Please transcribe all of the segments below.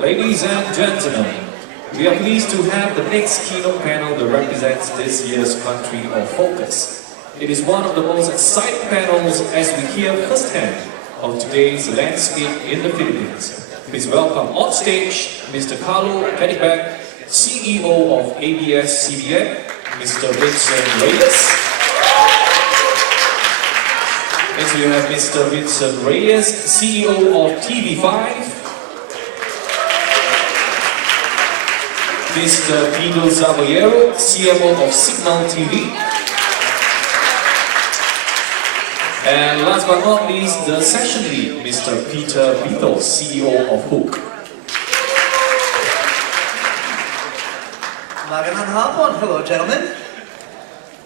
Ladies and gentlemen, we are pleased to have the next keynote panel that represents this year's country of focus. It is one of the most exciting panels as we hear firsthand of today's landscape in the Philippines. Please welcome on stage Mr. Carlo Canibag, CEO of ABS-CBN, Mr. Vincent Reyes. Next we have Mr. Vincent Reyes, CEO of TV5. Mr. Guido Zaboyero, CMO of Signal TV. And last but not least, the session lead, Mr. Peter Vito, CEO of Hook. Magandang hapon. Hello, gentlemen.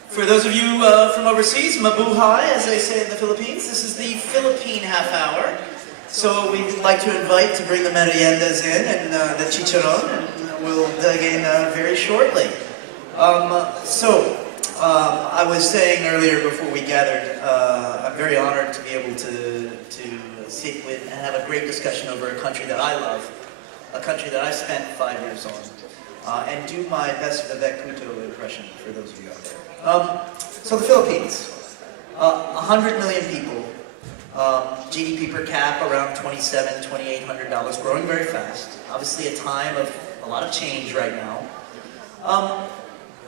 For those of you from overseas, mabuhay, as they say in the Philippines. This is the Philippine half hour. So we'd like to invite to bring the meriendas in and the chicharon, and we'll dig in very shortly. I was saying earlier before we gathered, I'm very honored to be able to sit with and have a great discussion over a country that I love, a country that I spent 5 years on, and do my best Vivek Kuto impression for those of you out there. So the Philippines, 100 million people, GDP per cap around $2,700, $2,800, growing very fast. Obviously a time of a lot of change right now.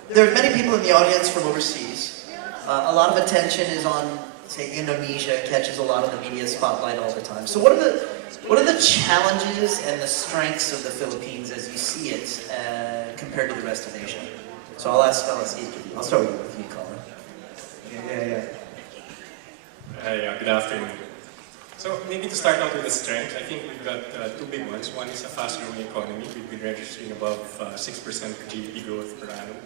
There are many people in the audience from overseas. A lot of attention is on, say, Indonesia, catches a lot of the media spotlight all the time. So what are the challenges and the strengths of the Philippines as you see it compared to the rest of Asia? So I'll start with you, Colin. Yeah, good afternoon. So maybe to start out with the strength, I think we've got two big ones. One is a fast-growing economy. We've been registering above 6% GDP growth per annum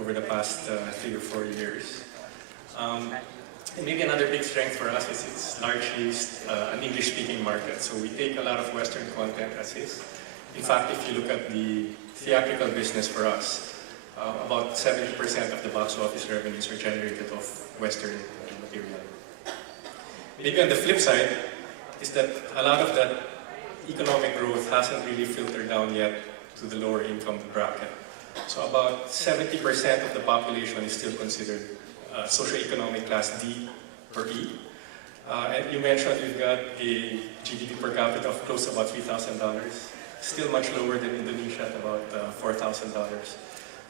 over the past 3 or 4 years. And maybe another big strength for us is it's largely an English-speaking market. So we take a lot of Western content as is. In fact, if you look at the theatrical business for us, about 70% of the box office revenues are generated of Western material. Maybe on the flip side is that a lot of that economic growth hasn't really filtered down yet to the lower income bracket. So about 70% of the population is still considered socioeconomic class D or E. And you mentioned we've got a GDP per capita of close to about $3,000, still much lower than Indonesia at about $4,000.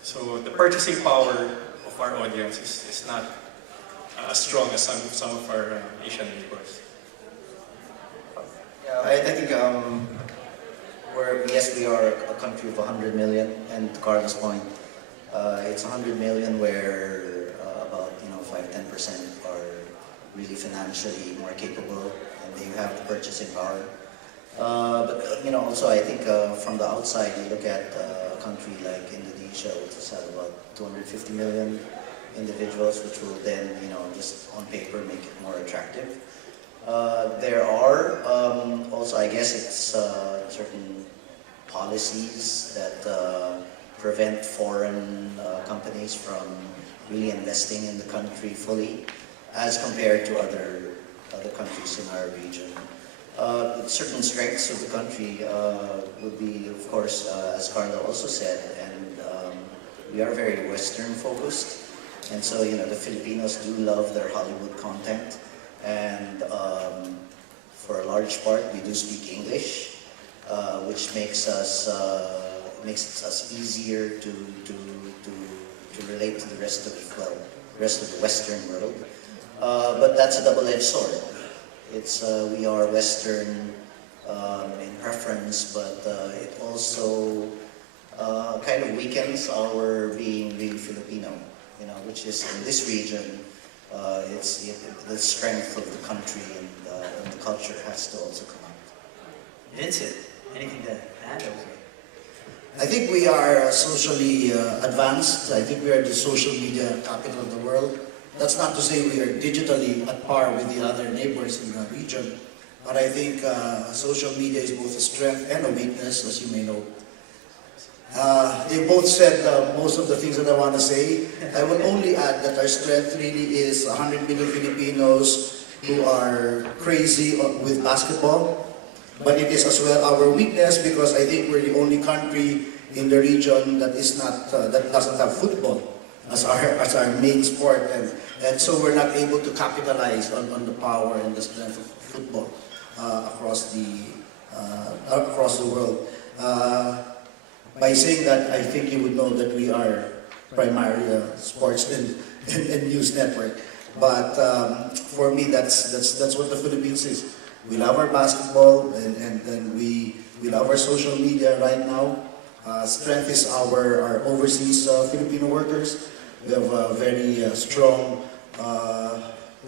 So the purchasing power of our audience is not as strong as some of our Asian neighbors. Yeah, I think we are a country of 100 million, and to Carlos' point, it's 100 million where about 5–10% are really financially more capable and they have the purchasing power. But also I think from the outside, you look at a country like Indonesia, which has had about 250 million individuals, which will then, just on paper make it more attractive. There are also, I guess it's certain policies that prevent foreign companies from really investing in the country fully as compared to other countries in our region. Certain strengths of the country would be, of course, as Carlo also said, and we are very Western focused, and so the Filipinos do love their Hollywood content, and for a large part we do speak English, which makes us easier to relate to the rest of the Western world. But that's a double-edged sword. We are Western in preference, but it also kind of weakens our being really Filipino, which is in this region, the strength of the country and the culture has to also come out. Vincent, anything to add? I think we are socially advanced. I think we are the social media capital of the world. That's not to say we are digitally at par with the other neighbors in the region, but I think social media is both a strength and a weakness, as you may know. They both said most of the things that I want to say. I will only add that our strength really is 100 million Filipinos who are crazy with basketball. but it is as well our weakness because I think we're the only country in the region that is not that doesn't have football as our main sport, and so we're not able to capitalize on the power and the strength of football across the world. By saying that, I think you would know that we are primarily a sports and news network. But for me, that's what the Philippines is. We love our basketball, and then we love our social media right now. Strength is our overseas Filipino workers. We have a very strong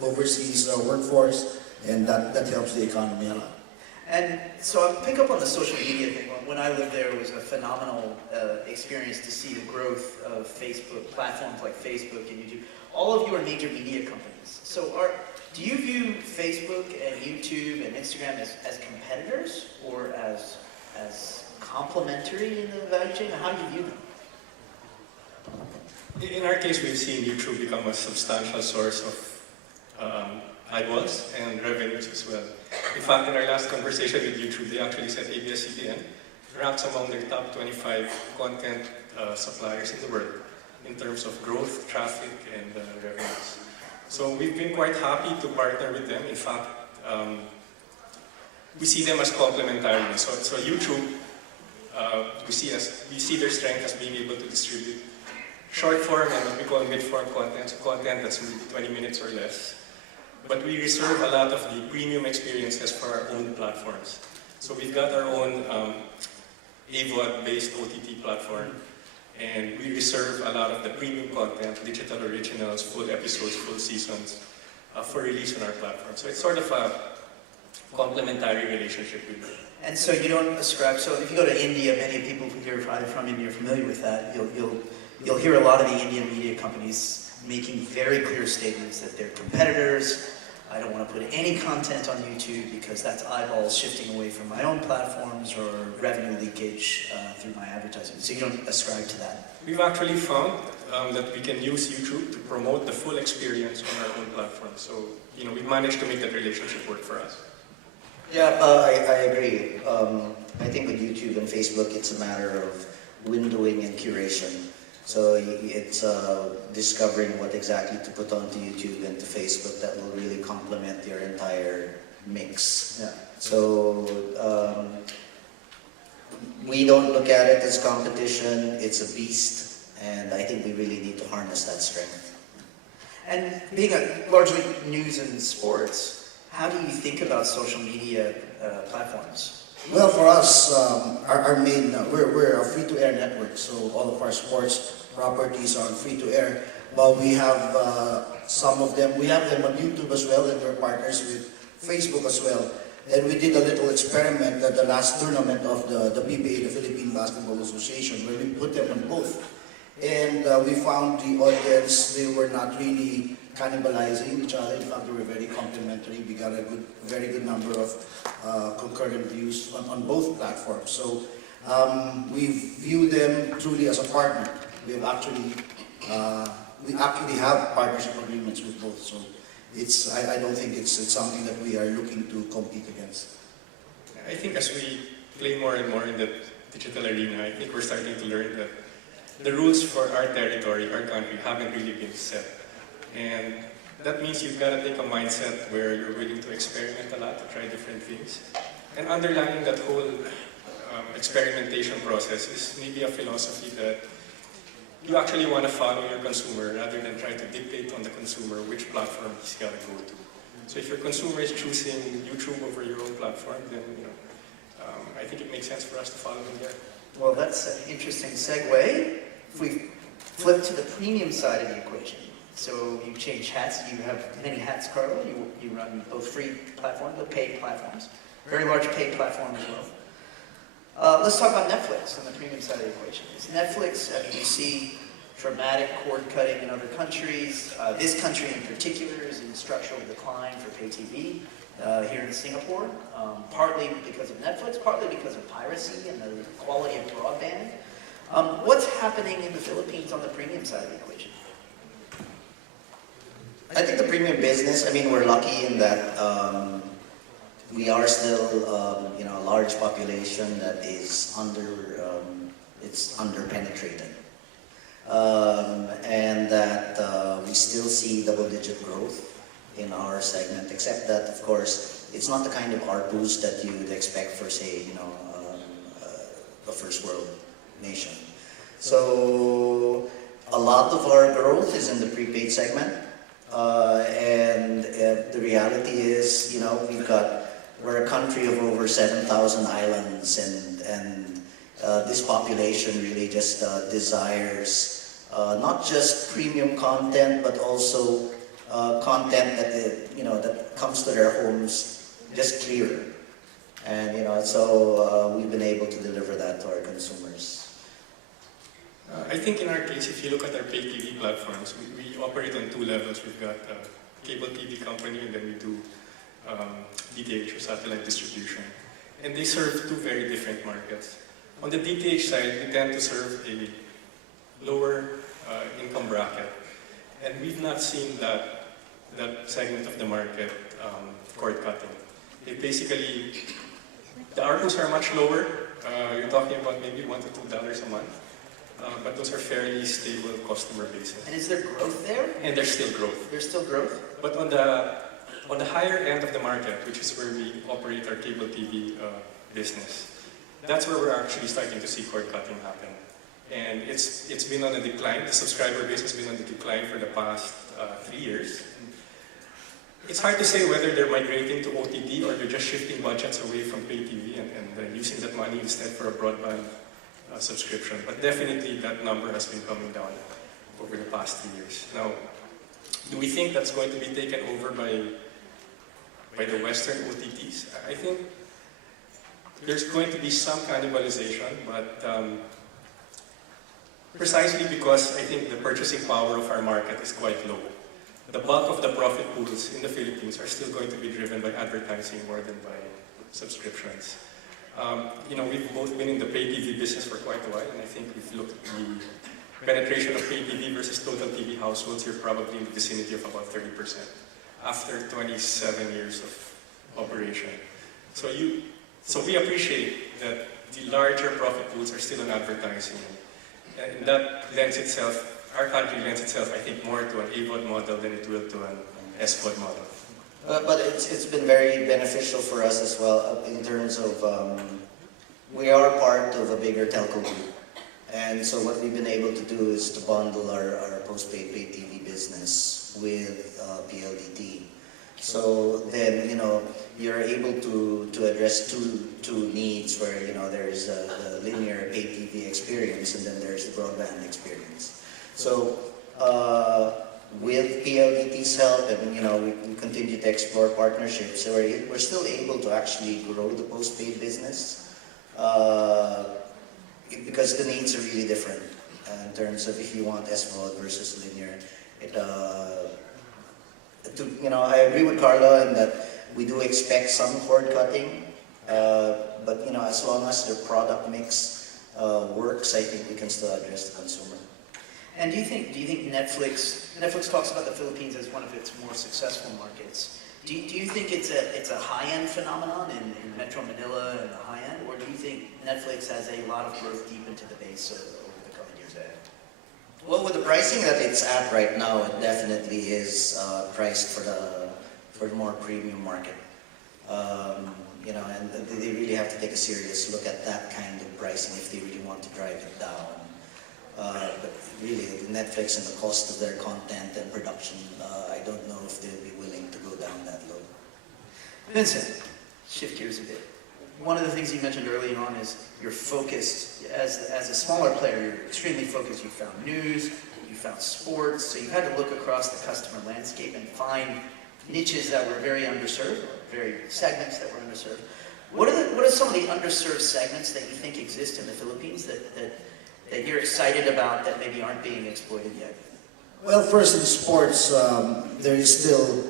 overseas workforce, and that helps the economy a lot. And so I'll pick up on the social media thing. When I lived there, it was a phenomenal experience to see the growth of Facebook, platforms like Facebook and YouTube. All of you are major media companies. So do you view Facebook and YouTube and Instagram as competitors or as complementary in the value chain? How do you view them? In our case, we've seen YouTube become a substantial source of eyeballs and revenues as well. In fact, in our last conversation with YouTube, they actually said ABS-CBN ranks among their top 25 content suppliers in the world in terms of growth, traffic, and revenues. So we've been quite happy to partner with them. In fact, we see them as complementary. So YouTube, we see their strength as being able to distribute short form and what we call mid-form content, so content that's 20 minutes or less. But we reserve a lot of the premium experiences for our own platforms. So we've got our own AVOD-based OTT platform, and we reserve a lot of the premium content, digital originals, full episodes, full seasons, for release on our platform. So it's sort of a complementary relationship with them. And so you don't ascribe, so if you go to India, many people who are either from India are familiar with that, you'll hear a lot of the Indian media companies making very clear statements that they're competitors. I don't want to put any content on YouTube because that's eyeballs shifting away from my own platforms or revenue leakage through my advertising. So you don't ascribe to that. We've actually found that we can use YouTube to promote the full experience on our own platform. So, we've managed to make that relationship work for us. Yeah, I agree. I think with YouTube and Facebook, it's a matter of windowing and curation. So it's discovering what exactly to put onto YouTube and to Facebook that will really complement your entire mix. Yeah. So we don't look at it as competition, it's a beast, and I think we really need to harness that strength. And being a largely news and sports, how do you think about social media platforms? Well, for us, our main, we're a free-to-air network, so all of our sports properties are free-to-air. But we have some of them, we have them on YouTube as well, and we're partners with Facebook as well. And we did a little experiment at the last tournament of the PBA, the Philippine Basketball Association, where we put them on both. And we found the audience, they were not really cannibalizing each other. In fact, they were very complementary. We got a very good number of concurrent views on both platforms. So we view them truly as a partner. We actually have partnership agreements with both. So I don't think it's something that we are looking to compete against. I think as we play more and more in the digital arena, I think we're starting to learn that the rules for our territory, our country, haven't really been set. And that means you've got to take a mindset where you're willing to experiment a lot, to try different things. And underlying that whole experimentation process is maybe a philosophy that you actually want to follow your consumer rather than try to dictate on the consumer which platform he's got to go to. So if your consumer is choosing YouTube over your own platform, then I think it makes sense for us to follow him there. Well, that's an interesting segue. If we flip to the premium side of the equation, so you change hats, you have many hats, Carlo. You run both free platforms, but paid platforms. Very large paid platform as well. Let's talk about Netflix on the premium side of the equation. Is Netflix, you see dramatic cord cutting in other countries. This country in particular is in structural decline for pay TV here in Singapore, partly because of Netflix, partly because of piracy and the quality of broadband. What's happening in the Philippines on the premium side of the equation? I think the premium business, we're lucky in that we are still, a large population that is it's under-penetrated. And that we still see double-digit growth in our segment, except that, of course, it's not the kind of ARPUs that you would expect for, say, a first world nation. So a lot of our growth is in the prepaid segment, and the reality is, we're a country of over 7,000 islands, and this population really just desires not just premium content, but also content that comes to their homes just clearer. And so we've been able to deliver that to our consumers. I think in our case, if you look at our pay TV platforms, we operate on two levels. We've got a cable TV company, and then we do DTH or satellite distribution. And they serve two very different markets. On the DTH side, we tend to serve a lower income bracket. And we've not seen that segment of the market cord cutting. Basically, the ARPUs are much lower. You're talking about maybe $1 to $2 a month. But those are fairly stable customer bases. And is there growth there? And there's still growth. There's still growth? But on the higher end of the market, which is where we operate our cable TV business, that's where we're actually starting to see cord cutting happen. And it's been on a decline. The subscriber base has been on the decline for the past 3 years. It's hard to say whether they're migrating to OTT or they're just shifting budgets away from pay TV and using that money instead for a broadband subscription. But definitely that number has been coming down over the past 3 years. Now, do we think that's going to be taken over by the Western OTTs? I think there's going to be some cannibalization, but precisely because I think the purchasing power of our market is quite low. The bulk of the profit pools in the Philippines are still going to be driven by advertising more than by subscriptions. We've both been in the pay TV business for quite a while, and I think we've looked at the penetration of pay TV versus total TV households. You're probably in the vicinity of about 30% after 27 years of operation. So we appreciate that the larger profit pools are still in advertising, and that lends itself. Our country lends itself, I think, more to an AVOD model than it will to an SVOD model. But it's been very beneficial for us as well in terms of we are part of a bigger telco group, and so what we've been able to do is to bundle our postpaid pay TV business with PLDT. So then you're able to address two needs where there's the linear pay TV experience and then there's the broadband experience. So with PLDT's help, and we continue to explore partnerships, so we're still able to actually grow the postpaid business because the needs are really different in terms of if you want SVOD versus linear. I agree with Carla in that we do expect some cord cutting, but as long as the product mix works, I think we can still address the consumer. And do you think Netflix talks about the Philippines as one of its more successful markets? Do you think it's a high-end phenomenon in Metro Manila and the high-end, or do you think Netflix has a lot of growth deep into the base over the coming years ahead? Well, with the pricing that it's at right now, it definitely is priced for the more premium market. And they really have to take a serious look at that kind of pricing if they really want to drive it down. But really, Netflix and the cost of their content and production, I don't know if they'll be willing to go down that low. Vincent, shift gears a bit. One of the things you mentioned earlier on is you're focused. As a smaller player, you're extremely focused. You found news, you found sports, so you had to look across the customer landscape and find niches that were very underserved, or segments that were underserved. What are some of the underserved segments that you think exist in the Philippines that you're excited about that maybe aren't being exploited yet? Well, first in sports, there is still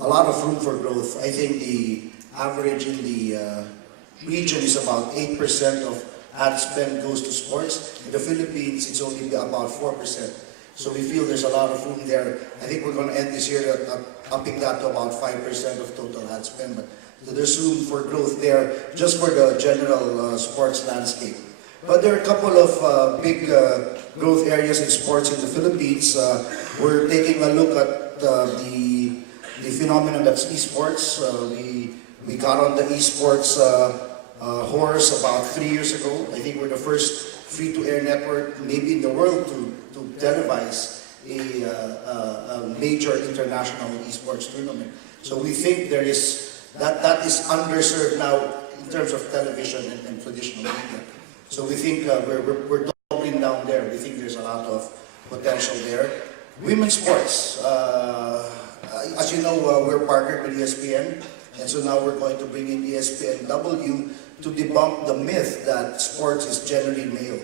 a lot of room for growth. I think the average in the region is about 8% of ad spend goes to sports. In the Philippines, it's only about 4%. So we feel there's a lot of room there. I think we're going to end this year upping that to about 5% of total ad spend. But So there's room for growth there just for the general sports landscape. But there are a couple of big growth areas in sports in the Philippines. We're taking a look at the phenomenon that's esports. We got on the esports horse about 3 years ago. I think we're the first free-to-air network, maybe in the world, to televise a major international esports tournament. So we think there is that is underserved now in terms of television and traditional media. So we think we're doubling down there. We think there's a lot of potential there. Women's sports. As you know, we're partnered with ESPN, and so now we're going to bring in ESPNW to debunk the myth that sports is generally male.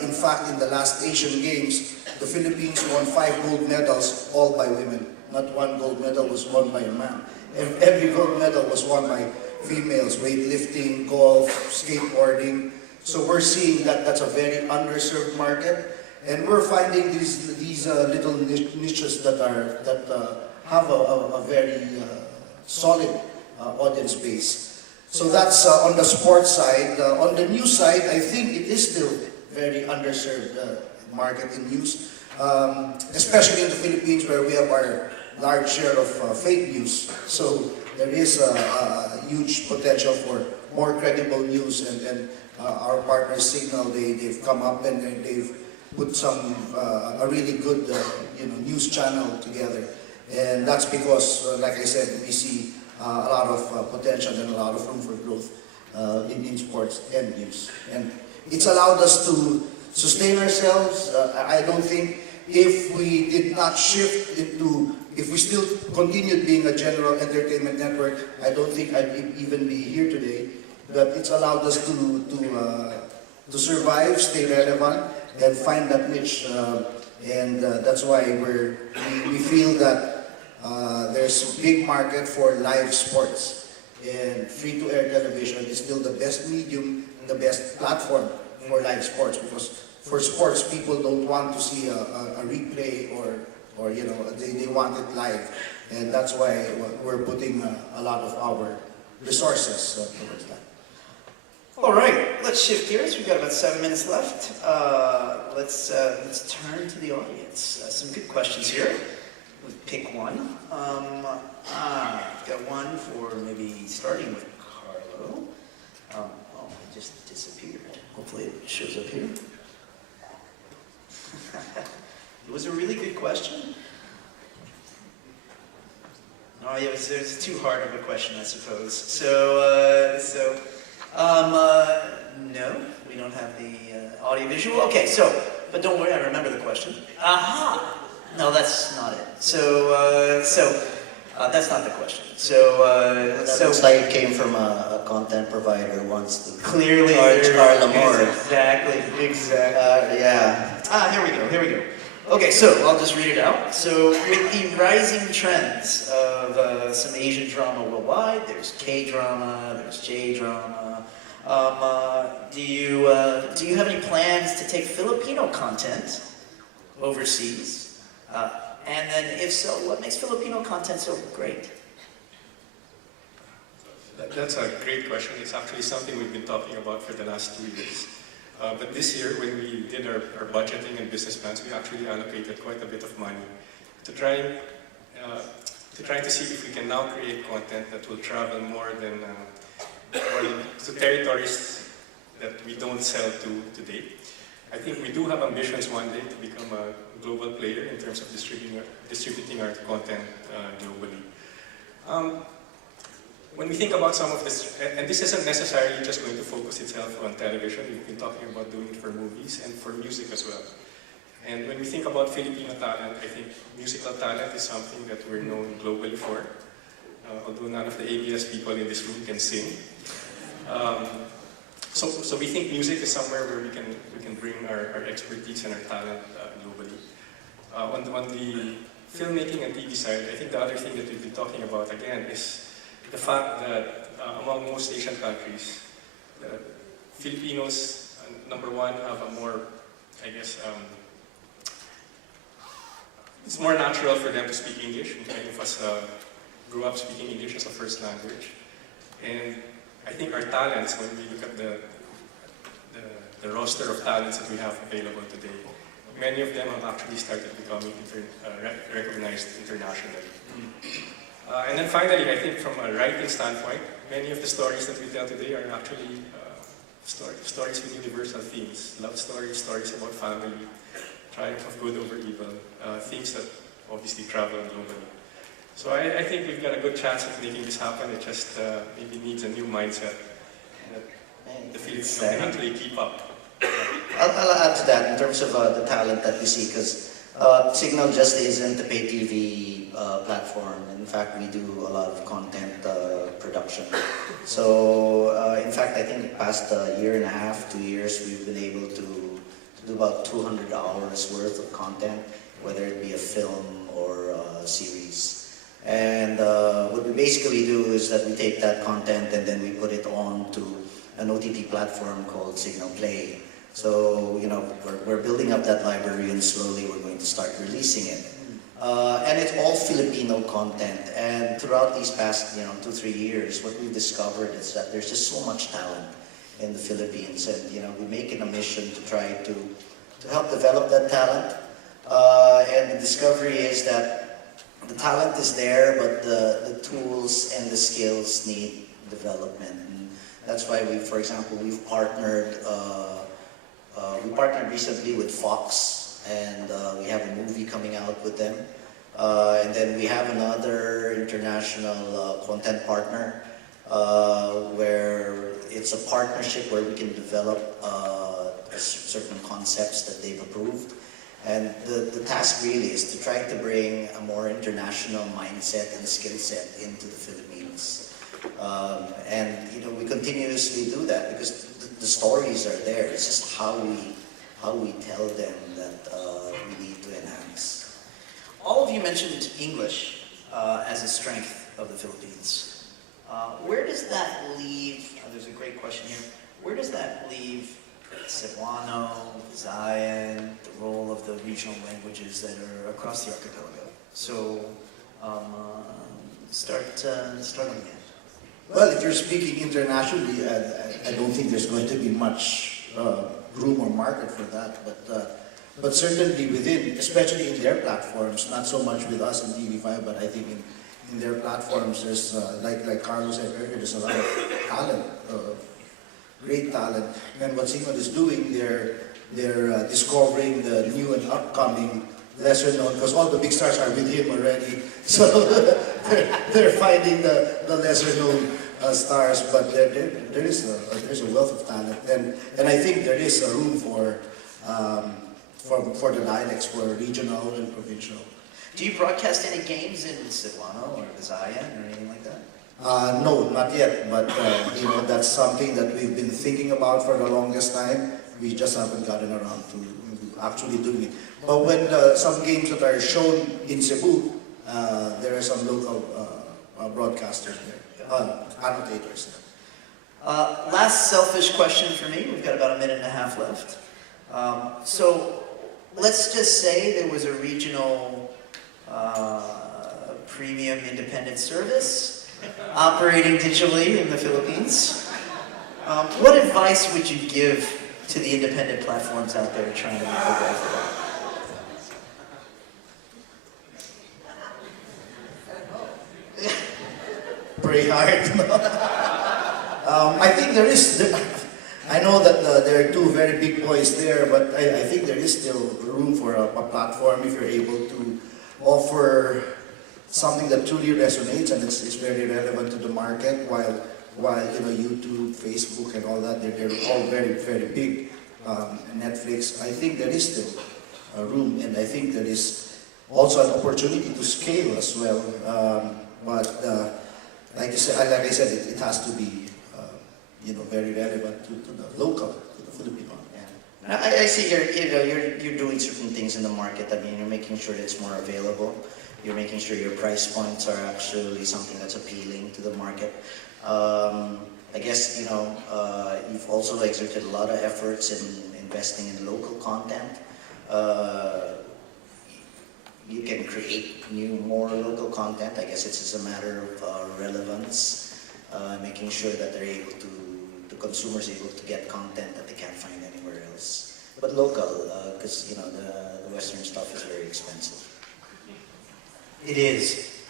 In fact, in the last Asian Games, the Philippines won 5 gold medals, all by women. Not one gold medal was won by a man. Every gold medal was won by females, weightlifting, golf, skateboarding. So we're seeing that that's a very underserved market, and we're finding these little niches that have a very solid audience base. So that's on the sports side. On the news side, I think it is still very underserved market in news, especially in the Philippines where we have our large share of fake news. So there is a huge potential for more credible news, and our partner Signal, they've come up and they've put a really good news channel together. And that's because, like I said, we see a lot of potential and a lot of room for growth in sports and news. And it's allowed us to sustain ourselves. I don't think if we did not shift into, if we still continued being a general entertainment network, I don't think I'd even be here today. But it's allowed us to survive, stay relevant, and find that niche. And that's why we feel that there's a big market for live sports. And free-to-air television is still the best medium, the best platform for live sports, because for sports, people don't want to see a replay or they want it live. And that's why we're putting a lot of our resources towards that. All right, let's shift gears. We've got about 7 minutes left. Let's turn to the audience. Some good questions here. We'll pick one. Got one for maybe starting with Carlo. Oh, it just disappeared. Hopefully it shows up here. It was a really good question. Oh, yeah, it's too hard of a question, I suppose. No, we don't have the audio-visual. Okay, but don't worry, I remember the question. Aha! No, that's not it. That's not the question. That looks like it came from a content provider who wants to clearly charge Carla more. Exactly. Yeah. Here we go. Okay, so I'll just read it out. So with the rising trends of some Asian drama worldwide, there's K-drama, there's J-drama. Do you have any plans to take Filipino content overseas? And then if so, what makes Filipino content so great? That's a great question. It's actually something we've been talking about for the last 2 years. But this year, when we did our budgeting and business plans, we actually allocated quite a bit of money to try to see if we can now create content that will travel more than to territories that we don't sell to today. I think we do have ambitions one day to become a global player in terms of distributing our content globally. When we think about some of this, and this isn't necessarily just going to focus itself on television, we've been talking about doing it for movies and for music as well. And when we think about Filipino talent, I think musical talent is something that we're known globally for, although none of the ABS people in this room can sing. So we think music is somewhere where we can bring our expertise and our talent globally. On the filmmaking and TV side, I think the other thing that we've been talking about again is the fact that among most Asian countries, Filipinos, number one, have a more, I guess, it's more natural for them to speak English. Many of us grew up speaking English as a first language. And I think our talents, when we look at the roster of talents that we have available today, many of them have actually started becoming recognized internationally. And then finally, I think from a writing standpoint, many of the stories that we tell today are actually stories with universal themes. Love stories, stories about family, triumph of good over evil, themes that obviously travel globally. So I think we've got a good chance of making this happen. It just maybe needs a new mindset that the Philippines can actually keep up. I'll add to that in terms of the talent that we see, because Signal just isn't a pay TV platform. In fact, we do a lot of content production. So, in fact, I think the past year and a half, 2 years, we've been able to do about 200 hours worth of content, whether it be a film or a series. And what we basically do is that we take that content and then we put it on to an OTT platform called Signal Play. So, you know, we're building up that library and slowly we're going to start releasing it. And it's all Filipino content. And throughout these past, 2-3 years, what we've discovered is that there's just so much talent in the Philippines. And, we make it a mission to try to help develop that talent. And the discovery is that the talent is there, but the tools and the skills need development. And that's why for example, we've partnered recently with Fox, and we have a movie coming out with them. And then we have another international content partner where it's a partnership where we can develop certain concepts that they've approved. And the task really is to try to bring a more international mindset and skill set into the Philippines. And we continuously do that because the stories are there. It's just how we tell them that we need to enhance. All of you mentioned English as a strength of the Philippines. Where does that leave, there's a great question here, where does that leave Cebuano, Visayan, the role of the regional languages that are across the archipelago? So, start on again. Well, if you're speaking internationally, I don't think there's going to be much room or market for that. But certainly within, especially in their platforms, not so much with us in TV5, but I think in their platforms, there's like Carlos said earlier, there's a lot of talent, great talent. And what Signal is doing, they're discovering the new and upcoming lesser known, because all the big stars are with him already. So they're finding the lesser known stars, but there's a wealth of talent, and I think there is a room for the dialects, for regional and provincial. Do you broadcast any games in Cebuano or Visayan or anything like that? No, not yet, but that's something that we've been thinking about for the longest time. We just haven't gotten around to actually doing it. But when some games that are shown in Cebu, there are some local broadcasters there, annotators there. Last selfish question for me. We've got about 1.5 minutes left. So let's just say there was a regional premium independent service operating digitally in the Philippines. What advice would you give to the independent platforms out there trying to make a way for that? Pray hard. I think there is. I know that there are two very big boys there, but I think there is still room for a platform if you're able to offer something that truly resonates and it's very relevant to the market. While YouTube, Facebook, and all that, they're all very, very big. Netflix, I think there is still room, and I think there is also an opportunity to scale as well. But like I said, it has to be very relevant to the local, to the Filipino. Yeah. I see you're doing certain things in the market. I mean, you're making sure that it's more available. You're making sure your price points are actually something that's appealing to the market. I guess you've also exerted a lot of efforts in investing in local content. You can create more local content. I guess it's just a matter of relevance making sure that they're able to, the consumers are able to get content that they can't find anywhere else. But local, because the Western stuff is very expensive. It is.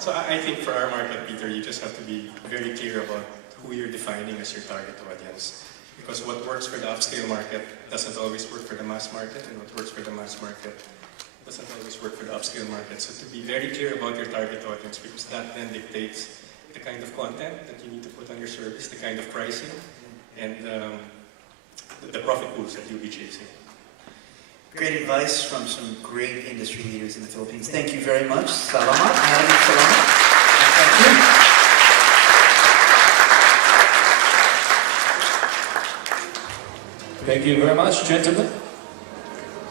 So I think for our market, Peter, you just have to be very clear about who you're defining as your target audience. Because what works for the upscale market doesn't always work for the mass market, and what works for the mass market doesn't always work for the upscale market. So to be very clear about your target audience, because that then dictates the kind of content that you need to put on your service, the kind of pricing, and the profit pools that you'll be chasing. Great advice from some great industry leaders in the Philippines. Thank you very much. Salamat. Maraming salamat. Thank you. Thank you very much, gentlemen.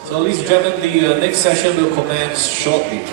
So, ladies and gentlemen, the next session will commence shortly.